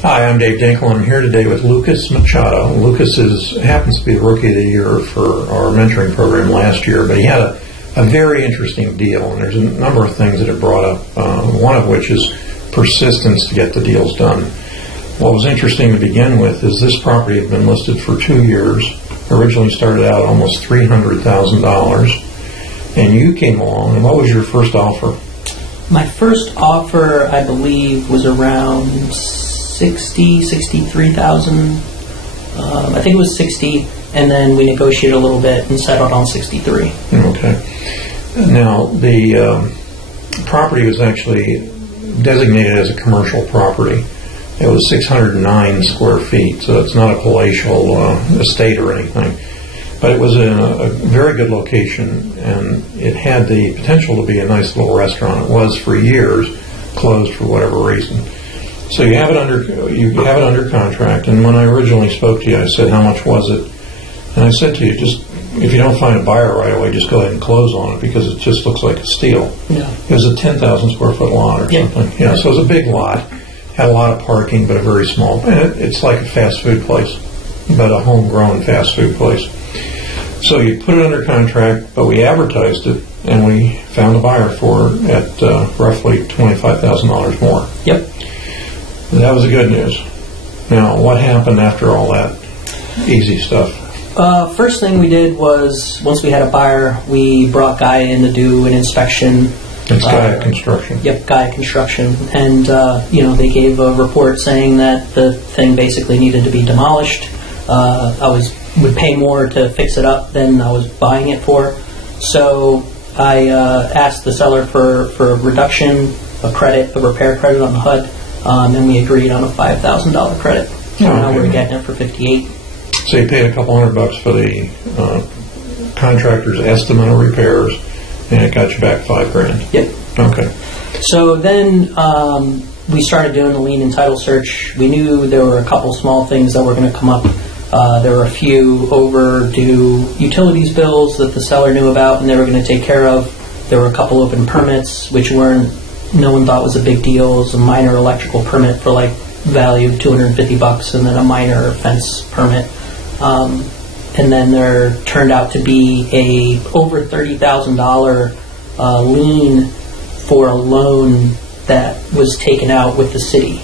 Hi, I'm Dave Dinkle. I'm here today with Lucas Machado. Lucas happens to be the Rookie of the Year for our mentoring program last year, but he had a very interesting deal, and there's a number of things that it brought up, one of which is persistence to get the deals done. What was interesting to begin with is this property had been listed for 2 years, originally started out almost $300,000, and you came along, and what was your first offer? My first offer, I believe, was around 63,000. I think it was 60, and then we negotiated a little bit and settled on 63. Okay. Now, the property was actually designated as a commercial property. It was 609 square feet, so it's not a palatial estate or anything. But it was in a very good location, and it had the potential to be a nice little restaurant. It was for years, closed for whatever reason. So you have it under contract, and when I originally spoke to you, I said, how much was it? And I said to you, just if you don't find a buyer right away, just go ahead and close on it because it just looks like a steal. Yeah. It was a 10,000 square foot lot or something. Yeah, so it was a big lot, had a lot of parking, but a very small. And it's like a fast food place, but a homegrown fast food place. So you put it under contract, but we advertised it, and we found a buyer for it at roughly $25,000 more. Yep. That was the good news. Now, what happened after all that easy stuff? First thing we did was, once we had a buyer, we brought Gaia in to do an inspection. It's Gaia Construction. Yep, Gaia Construction. And, they gave a report saying that the thing basically needed to be demolished. I would pay more to fix it up than I was buying it for. So I asked the seller for a reduction, a repair credit on the HUD, and we agreed on a $5,000 credit. So now we're getting it for $58,000. So you paid a couple $100 for the contractor's estimate of repairs, and it got you back $5,000. Yep. Okay. So then we started doing the lien and title search. We knew there were a couple small things that were going to come up. There were a few overdue utilities bills that the seller knew about and they were going to take care of. There were a couple open permits, which no one thought was a big deal. It was a minor electrical permit for value of $250, and then a minor fence permit. And then there turned out to be a over $30,000 lien for a loan that was taken out with the city.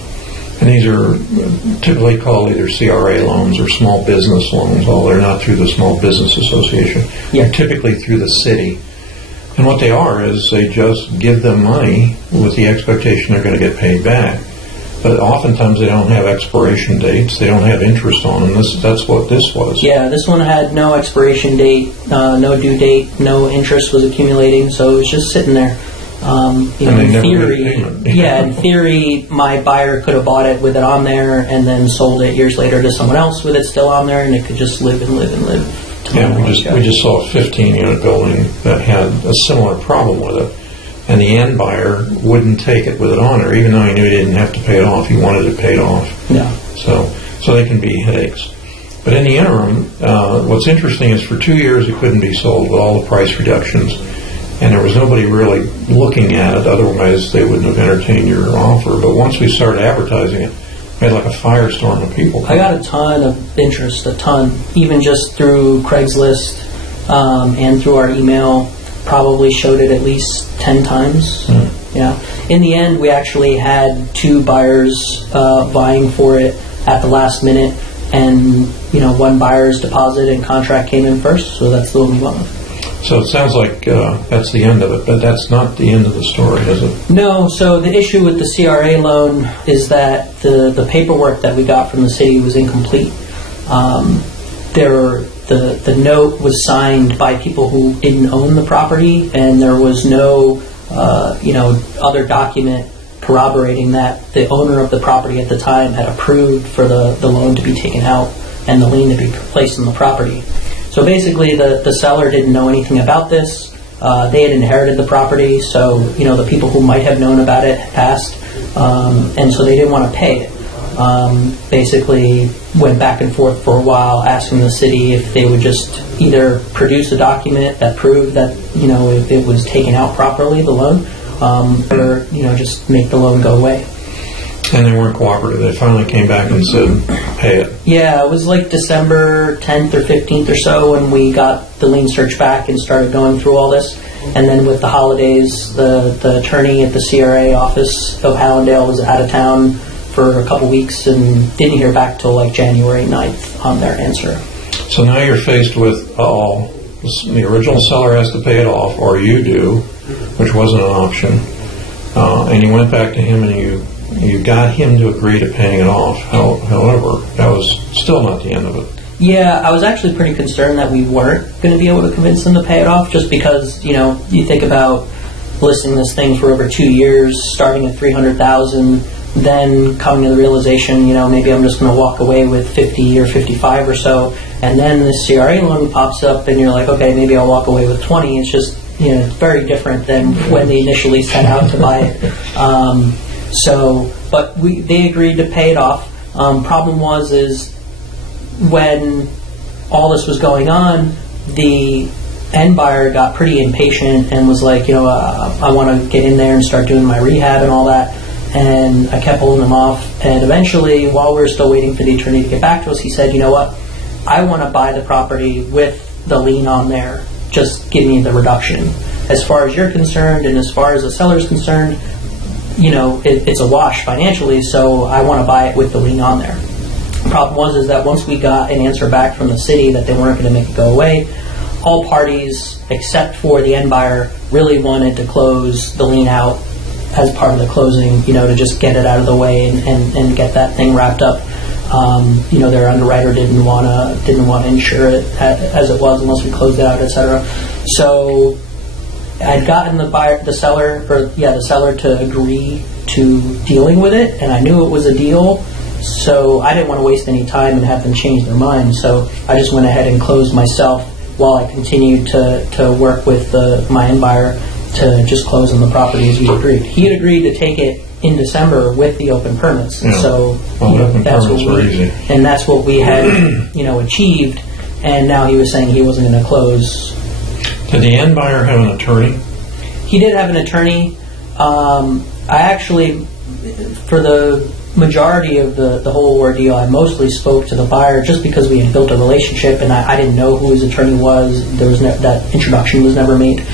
And these are typically called either CRA loans or small business loans, although they're not through the Small Business Association. Yeah. They're typically through the city. And what they are is they just give them money with the expectation they're going to get paid back. But oftentimes they don't have expiration dates. They don't have interest on them. That's what this was. Yeah, this one had no expiration date, no due date, no interest was accumulating, so it was just sitting there. In theory, my buyer could have bought it with it on there and then sold it years later to someone else with it still on there, and it could just live and live and live. Yeah, we just saw a 15-unit building that had a similar problem with it, and the end buyer wouldn't take it with it on there, even though he knew he didn't have to pay it off. He wanted it paid off. Yeah. So they can be headaches. But in the interim, what's interesting is for 2 years it couldn't be sold with all the price reductions. And there was nobody really looking at it, otherwise they wouldn't have entertained your offer. But once we started advertising it, we had like a firestorm of people. I got a ton of interest, even just through Craigslist and through our email. Probably showed it at least 10 times. Mm. Yeah. In the end, we actually had 2 buyers vying for it at the last minute, and one buyer's deposit and contract came in first, so that's the one we went with. So it sounds like that's the end of it, but that's not the end of the story, is it? No, so the issue with the CRA loan is that the paperwork that we got from the city was incomplete. The note was signed by people who didn't own the property, and there was no other document corroborating that the owner of the property at the time had approved for the loan to be taken out and the lien to be placed on the property. So basically, the seller didn't know anything about this. They had inherited the property, so the people who might have known about it had passed, and so they didn't want to pay it. Basically, went back and forth for a while, asking the city if they would just either produce a document that proved that if it was taken out properly, the loan, or just make the loan go away. And they weren't cooperative. They finally came back and said, pay it. Yeah, it was like December 10th or 15th or so when we got the lien search back and started going through all this. And then with the holidays, the attorney at the CRA office of Hallandale was out of town for a couple weeks and didn't hear back till like January 9th on their answer. So now you're faced with, the original seller has to pay it off, or you do, which wasn't an option. And you went back to him and you got him to agree to paying it off. However, that was still not the end of it. Yeah, I was actually pretty concerned that we weren't going to be able to convince them to pay it off, just because, you think about listing this thing for over 2 years, starting at $300,000, then coming to the realization, maybe I'm just going to walk away with 50 or 55 or so, and then the CRA loan pops up and you're like, okay, maybe I'll walk away with 20. It's just, very different than when they initially set out to buy it. But they agreed to pay it off. Problem is when all this was going on, the end buyer got pretty impatient and was like, I want to get in there and start doing my rehab and all that. And I kept holding him off. And eventually, while we were still waiting for the attorney to get back to us, he said, you know what? I want to buy the property with the lien on there. Just give me the reduction. As far as you're concerned and as far as the seller's concerned, it's a wash financially, so I want to buy it with the lien on there. The problem is that once we got an answer back from the city that they weren't going to make it go away, all parties except for the end buyer really wanted to close the lien out as part of the closing, to just get it out of the way and get that thing wrapped up. Their underwriter didn't want to insure it as it was unless we closed it out, etc. So I'd gotten the seller to agree to dealing with it, and I knew it was a deal. So I didn't want to waste any time and have them change their mind. So I just went ahead and closed myself while I continued to work with my end buyer to just close on the property as we agreed. He had agreed to take it in December with the open permits. Yeah. So that's what we had achieved. And now he was saying he wasn't going to close. Did the end buyer have an attorney? He did have an attorney. I actually, for the majority of the whole ordeal, I mostly spoke to the buyer just because we had built a relationship and I didn't know who his attorney was. That introduction was never made.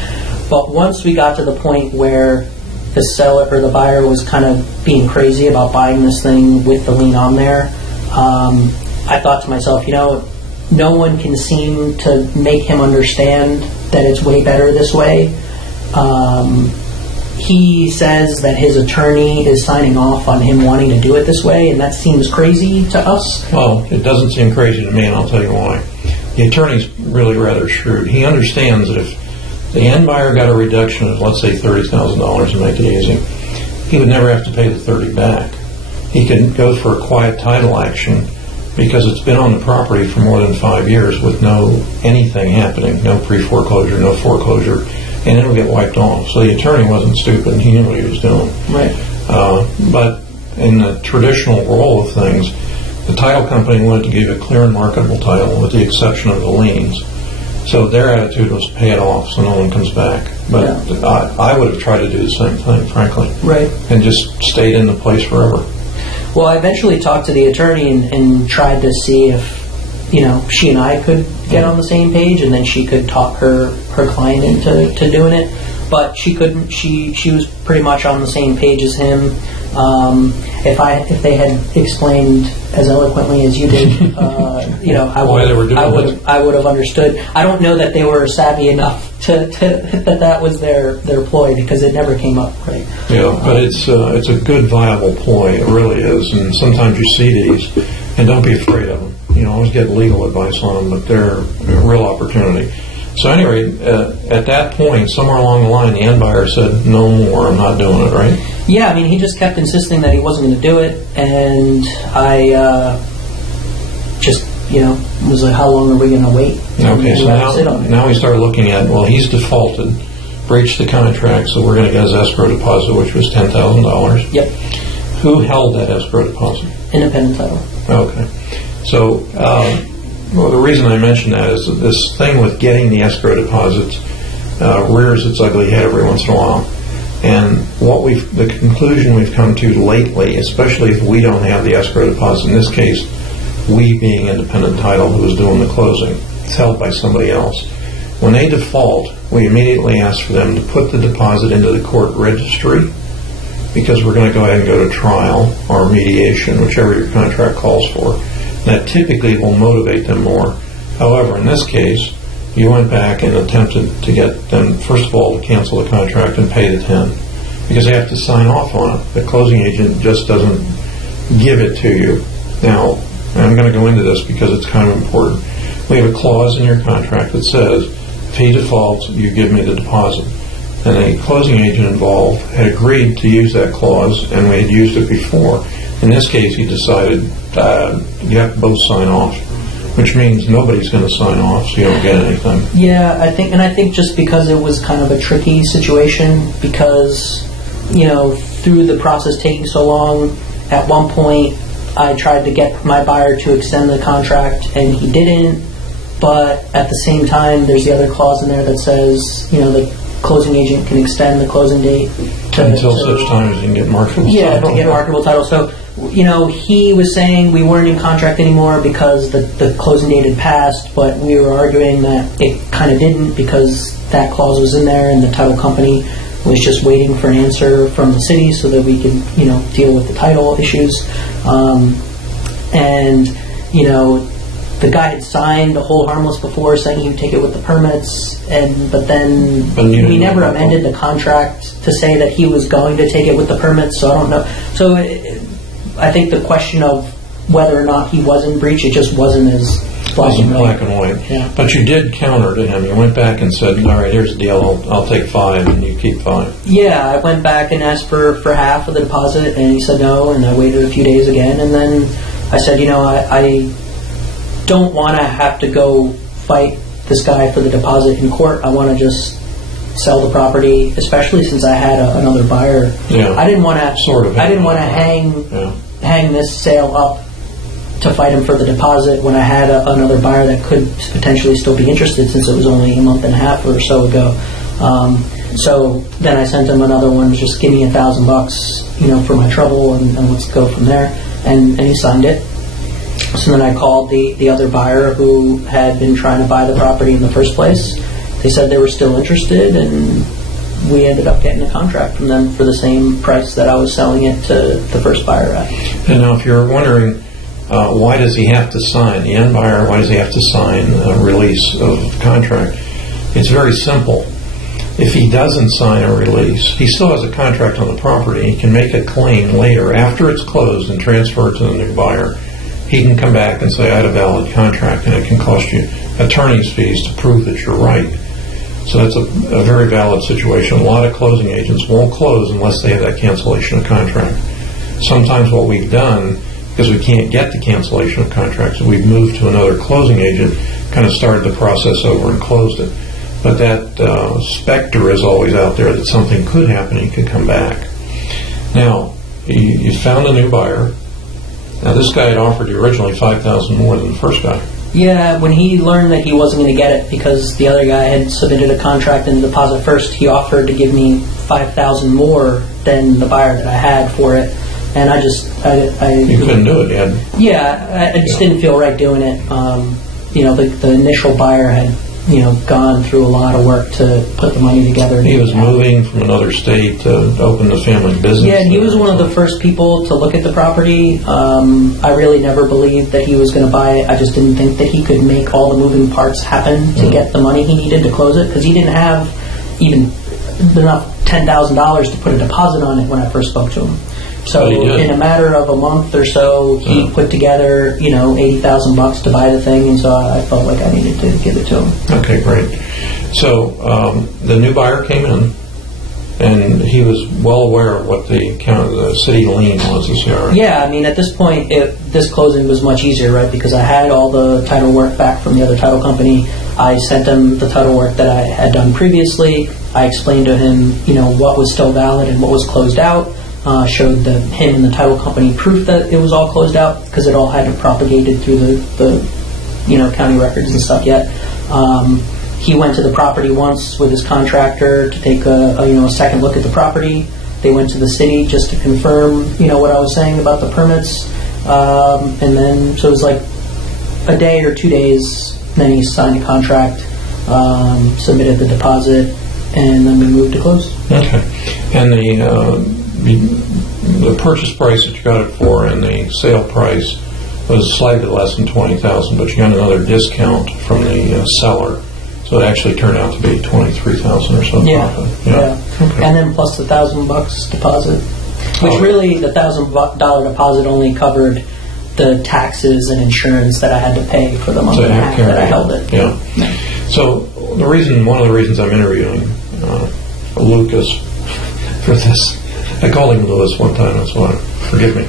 But once we got to the point where the seller or the buyer was kind of being crazy about buying this thing with the lien on there, I thought to myself, no one can seem to make him understand that it's way better this way. He says that his attorney is signing off on him wanting to do it this way, and that seems crazy to us. Well, it doesn't seem crazy to me, and I'll tell you why. The attorney's really rather shrewd. He understands that if the end buyer got a reduction of, let's say, $30,000 to make it easy, he would never have to pay the $30,000 back. He can go for a quiet title action because it's been on the property for more than 5 years with no anything happening, no pre-foreclosure, no foreclosure, and it'll get wiped off. So the attorney wasn't stupid, and he knew what he was doing. Right. But in the traditional role of things, the title company wanted to give a clear and marketable title with the exception of the liens. So their attitude was pay it off so no one comes back. But yeah. I would have tried to do the same thing, frankly. Right. And just stayed in the place forever. Well, I eventually talked to the attorney and tried to see if, she and I could get on the same page, and then she could talk her client into doing it. But she couldn't. She was pretty much on the same page as him. If they had explained as eloquently as you did, I would have understood. I don't know that they were savvy enough to that was their ploy, because it never came up, right? Yeah, but it's a good, viable ploy. It really is. And sometimes you see these, and don't be afraid of them. Always get legal advice on them, but they're a real opportunity. So anyway, at that point, somewhere along the line, the end buyer said, no more, I'm not doing it, right? Yeah, he just kept insisting that he wasn't going to do it, and I was like, how long are we going to wait? Okay, so now we start looking at, he's defaulted, breached the contract, so we're going to get his escrow deposit, which was $10,000. Yep. Who held that escrow deposit? Independent title. Okay. So, the reason I mention that is that this thing with getting the escrow deposits rears its ugly head every once in a while. And the conclusion we've come to lately, especially if we don't have the escrow deposit, in this case, we being independent title who was doing the closing, it's held by somebody else. When they default, we immediately ask for them to put the deposit into the court registry, because we're going to go ahead and go to trial or mediation, whichever your contract calls for. That typically will motivate them more. However, in this case, you went back and attempted to get them, first of all, to cancel the contract and pay the 10, because they have to sign off on it. The closing agent just doesn't give it to you. Now, I'm going to go into this because it's kind of important. We have a clause in your contract that says, if he defaults, you give me the deposit. And a closing agent involved had agreed to use that clause, and we had used it before. In this case, he decided you have to both sign off, which means nobody's going to sign off, so you don't get anything. Yeah, I think just because it was kind of a tricky situation, because, through the process taking so long, at one point I tried to get my buyer to extend the contract, and he didn't. But at the same time, there's the other clause in there that says, the closing agent can extend the closing date until such time as you can get marketable title. Yeah, to get marketable title. So, he was saying we weren't in contract anymore because the closing date had passed, but we were arguing that it kind of didn't, because that clause was in there and the title company was just waiting for an answer from the city so that we could, deal with the title issues. The guy had signed a hold harmless before, saying he would take it with the permits, but then he never amended the contract to say that he was going to take it with the permits, so I don't know. So I think the question of whether or not he was in breach, it just wasn't as black and white. Yeah. But you did counter to him. You went back and said, all right, here's the deal, I'll take 5, and you keep 5. Yeah, I went back and asked for half of the deposit, and he said no, and I waited a few days again, and then I said, I don't want to have to go fight this guy for the deposit in court. I want to just sell the property, especially since I had another buyer. Yeah. I didn't want to hang this sale up to fight him for the deposit when I had another buyer that could potentially still be interested, since it was only a month and a half or so ago. So then I sent him another one, just give me $1,000, for my trouble, and let's go from there. And he signed it. So then I called the other buyer who had been trying to buy the property in the first place. They said they were still interested, and we ended up getting a contract from them for the same price that I was selling it to the first buyer at. And now if you're wondering, why does he have to sign, the end buyer, why does he have to sign a release of contract? It's very simple. If he doesn't sign a release, he still has a contract on the property. He can make a claim later after it's closed and transferred to the new buyer. He can come back and say, I had a valid contract, and it can cost you attorney's fees to prove that you're right. So that's a very valid situation. A lot of closing agents won't close unless they have that cancellation of contract. Sometimes what we've done, because we can't get the cancellation of contracts, we've moved to another closing agent, kind of started the process over and closed it. But that specter is always out there that something could happen and you could come back. Now, you found a new buyer. Now, this guy had offered you originally $5,000 more than the first guy. Yeah, when he learned that he wasn't going to get it because the other guy had submitted a contract and a deposit first, he offered to give me $5,000 more than the buyer that I had for it. And you couldn't do it, I just didn't feel right doing it. The initial buyer had gone through a lot of work to put the money together. He was moving from another state to open the family business. Yeah, and he was one of the first people to look at the property. I really never believed that he was going to buy it. I just didn't think that he could make all the moving parts happen to get the money he needed to close it, because he didn't have even enough $10,000 to put a deposit on it when I first spoke to him. So in a matter of a month or so, he put together, $80,000 to buy the thing, and so I felt like I needed to give it to him. Okay, great. So the new buyer came in, and he was well aware of what the city lien was this year. Yeah, I mean, at this point, this closing was much easier, right? Because I had all the title work back from the other title company. I sent him the title work that I had done previously. I explained to him, what was still valid and what was closed out. Showed him and the title company proof that it was all closed out, because it all hadn't propagated through the county records and stuff yet. He went to the property once with his contractor to take a second look at the property. They went to the city just to confirm, what I was saying about the permits. And then, so it was like a day or 2 days, then he signed a contract, submitted the deposit, and then we moved to close. Okay. And the purchase price that you got it for and the sale price was slightly less than $20,000, but you got another discount from the seller, so it actually turned out to be $23,000 or something. Yeah. Okay. And then plus the $1,000 deposit, which really the $1,000 deposit only covered the taxes and insurance that I had to pay for the month and a half that I held it. Yeah. So one of the reasons I'm interviewing Lucas for this, I called him Lewis one time, that's why, forgive me,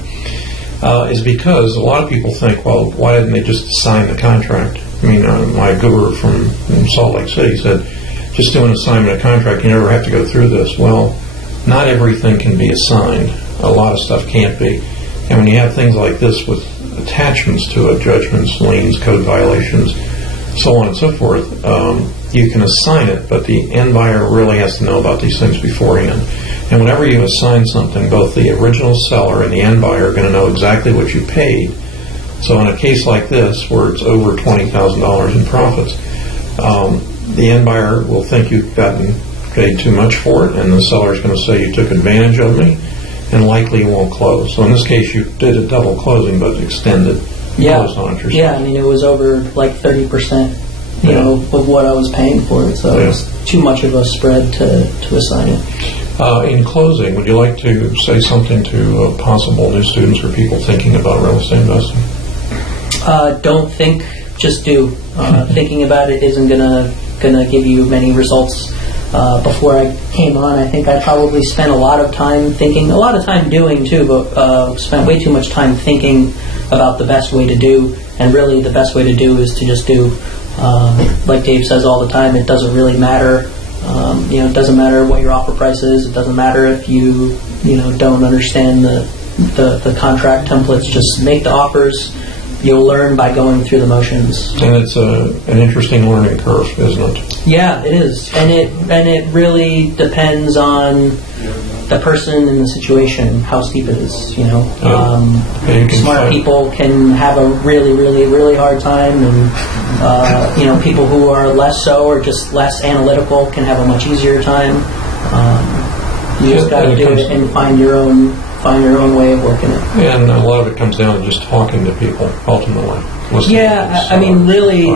is because a lot of people think, well, why didn't they just sign the contract? I mean, my guru from Salt Lake City said, just do an assignment of contract, you never have to go through this. Well, not everything can be assigned. A lot of stuff can't be. And when you have things like this with attachments to it, judgments, liens, code violations, so on and so forth, you can assign it, but the end buyer really has to know about these things beforehand. And whenever you assign something, both the original seller and the end buyer are going to know exactly what you paid. So in a case like this, where it's over $20,000 in profits, the end buyer will think you've gotten paid too much for it, and the seller is going to say you took advantage of me, and likely won't close. So in this case, you did a double closing, but extended. Closed on it yourself. Yeah, I mean, it was over like 30%, of what I was paying for it, so it was too much of a spread to assign it. In closing, would you like to say something to possible new students or people thinking about real estate investing? Don't think, just do. Thinking about it isn't gonna give you many results. Before I came on, I think I probably spent a lot of time thinking, a lot of time doing too, but spent way too much time thinking about the best way to do. And really, the best way to do is to just do. Like Dave says all the time, it doesn't really matter. It doesn't matter what your offer price is. It doesn't matter if you don't understand the contract templates. Just make the offers. You'll learn by going through the motions. And it's an interesting learning curve, isn't it? Yeah, it is. And it really depends on the person and the situation, how steep it is. Smart people can have a really, really, really hard time, and people who are less so or just less analytical can have a much easier time. You just got to do it and find your own way of working it. And a lot of it comes down to just talking to people, ultimately. I mean, really,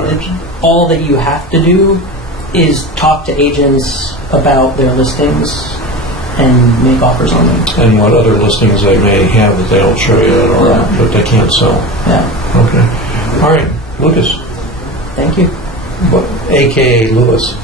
all that you have to do is talk to agents about their listings and make offers on them. And what other listings they may have that they don't show you or that they can't sell. Yeah. Okay. All right. Lucas. Thank you. A.K.A. Lewis.